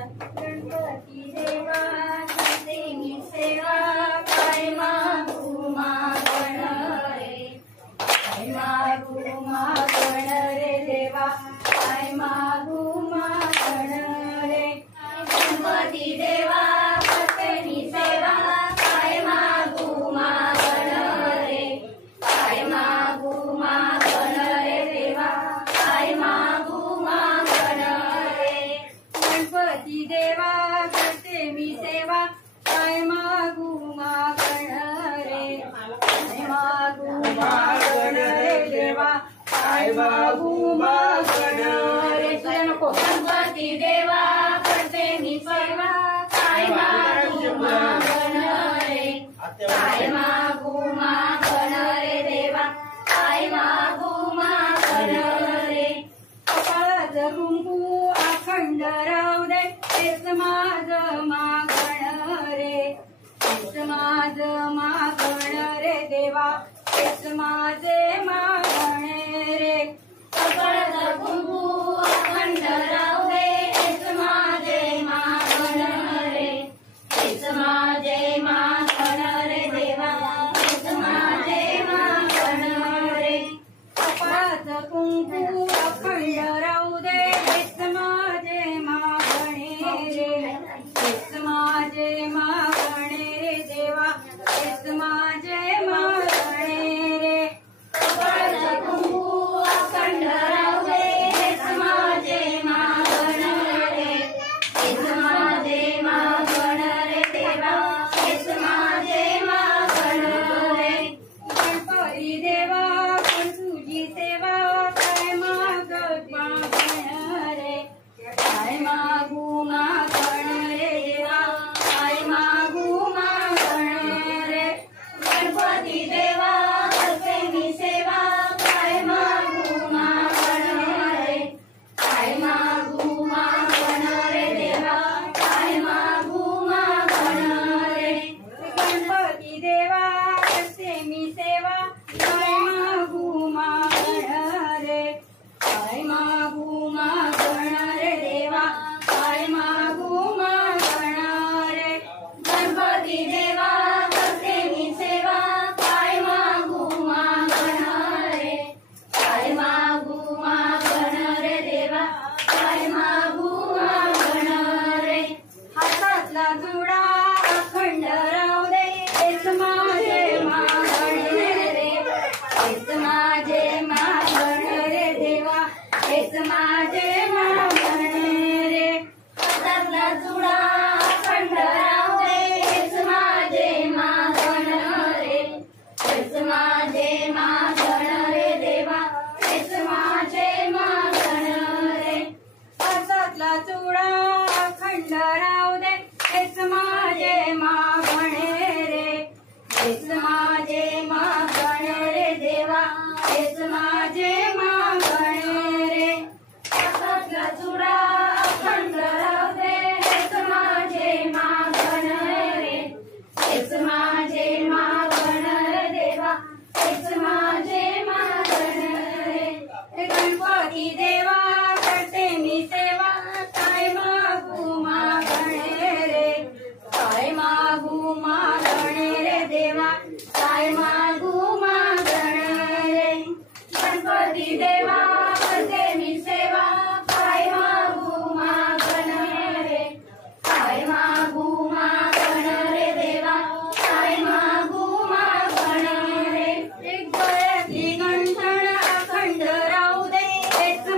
गणपती देवा करते मी सेवा काय मागू मागण रे काय मागू मागण रे देवा काय मागू मागण रे गणपती देवा करते मी सेवा काय मागू मागण रे काय मागू मागण रे देवा काय मागू मागण रे गणपती देवा करते मी सेवा काय मागू मागण रे काय मागू मागण रे देवा काय मागू मागण रे तुझ्या नको गणपती देवा करते मी सेवा काय मागू मागण रे काय मागू मागण रे देवा काय मागू मागण रे कपाळाचं कुंकू अखंड राहू दे तेच माझं मागण रे तेच माझं मागण रे देवा तेच माझे मागण रे कपाळाचं कुंकू अखंड राहू दे तेच माझे मागण रे तेच माझे मागण रे देवा तेच माझे मागण रे कपाळाचं कुंकू अखंड राहू दे तेच माझे मागणे रे तेच माझे मागणे रे देवा तेच माझे मागणे रे कपाळाचं कुंकू अखंड राहू दे तेच माझे मागण रे तेच माझे मागण रे देवा तेच माझे मागण रे गणपती देवा पण तुझी सेवा काय मागत मागण रे काय मागू मागण रे देवा काय मागू मागण रे गणपती देवा करते मी सेवा काय मागू मागण रे काय मागू मागण रे देवा काय मागू मागण रे गणपती देवा करते मी सेवा काय मागू मागण रे काय मागू मागण रे देवा काय मागू मागण रे गणपती देवा करते मी सेवा काय मागू मागण रे काय मागू मागण रे देवा काय मागू मागण रे हातातला जुडा अखंड राहू दे तेच माझे मागण रे तेच माझे मागण रे देवा तेच माझे मागण रे हातातला जुडा अखंड राहू दे तेच माझे मागण रे तेच माझे मागण रे देवा तेच माझे मागण रे हातातला जुडा अखंड राहू दे तेच माझे मागण रे तेच माझे मागण रे देवा तेच माझे मागण रे हातातला जुडा अखंड राहू दे तेच माझे मागण रे तेच माझे मागण रे देवा तेच माझे मागण रे गणपती देवा करते मी सेवा काय मागू मागण रे काय मागू मागण रे देवा काय मागू मागण रे गणपती देवा करते मी सेवा काय मागू मागण रे काय मागू मागण रे देवा काय मागू मागण रे गळ्यातली गंठण अखंड राहू दे तेच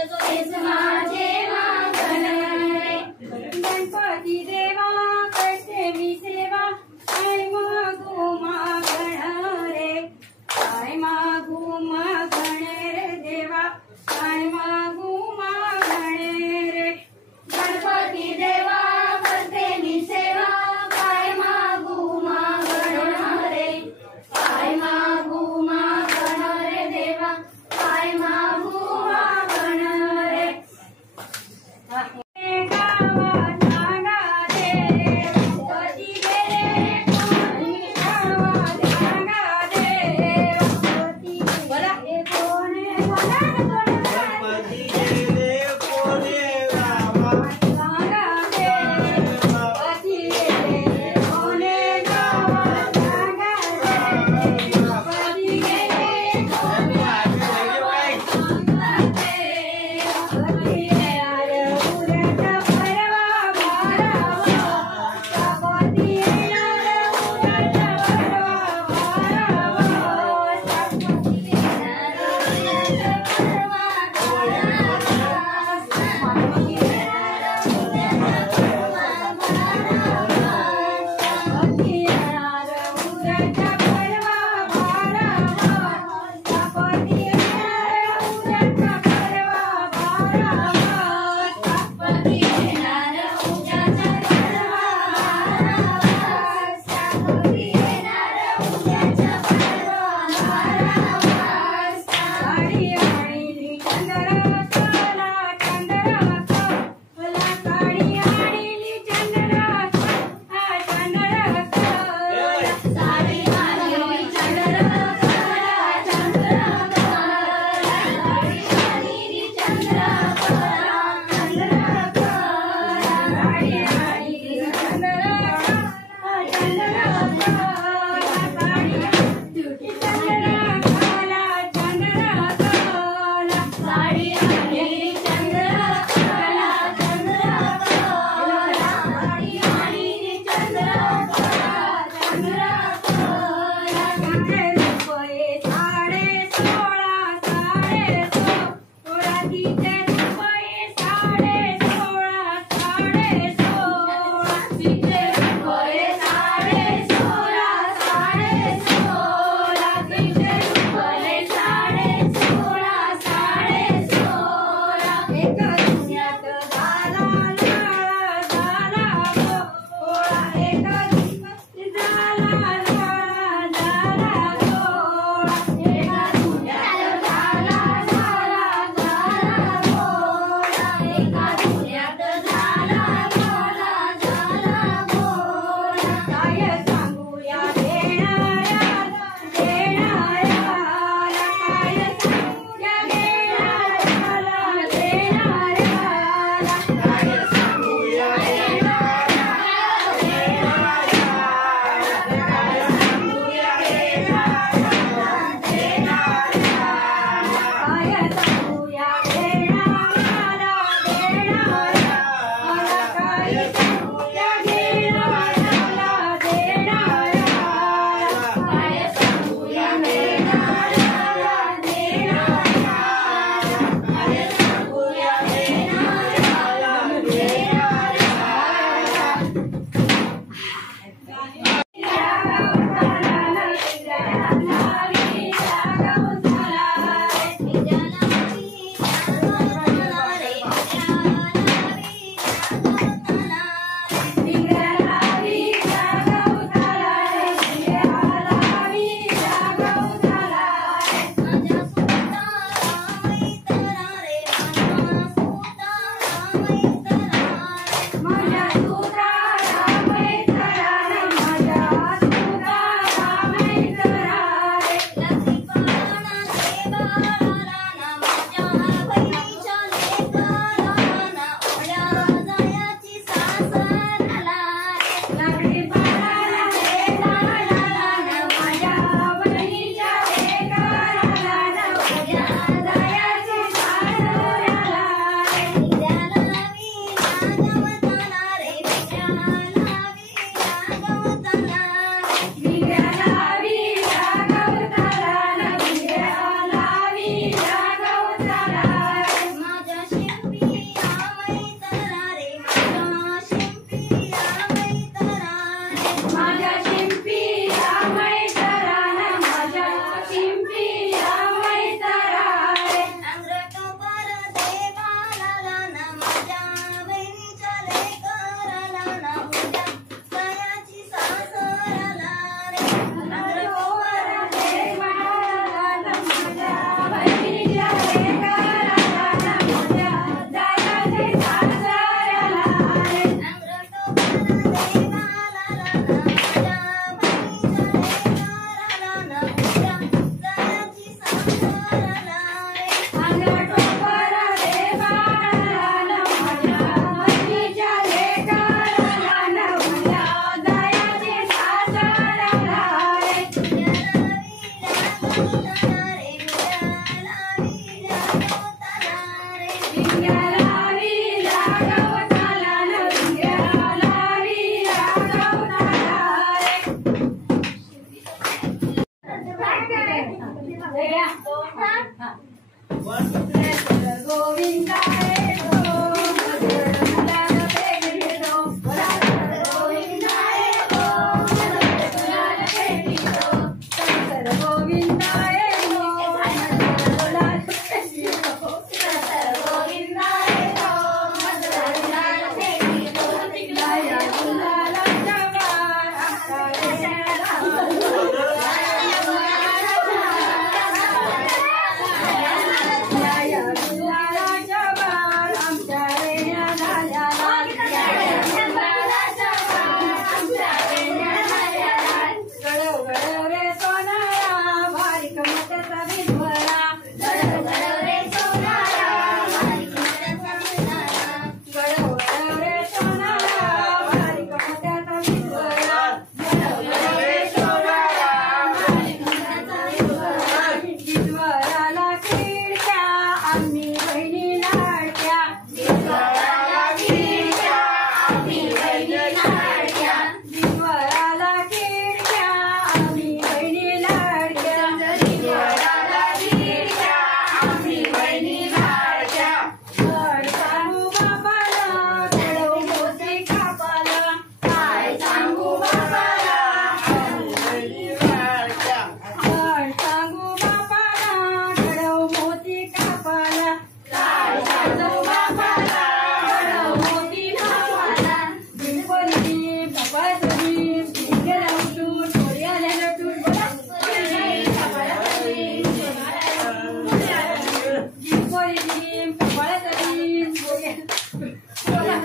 तेच माझे मागण रे गणपती देवा करते मी सेवा काय मागू मागण रे काय मागू मागण रे देवा काय मागू मागण रे गणपती देवा करते मी सेवा काय मागू मागण रे काय मागू मागण रे देवा काय मागू मागण रे गावात सांगा देव गणपती गेले कोणी गावात सांगा देव गणपती गेले कोणी गणपती गेले कोणी गावात सांगा देव गणपती गेले कोणी गावात सांगा देव गणपती गेले कोणी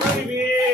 हरी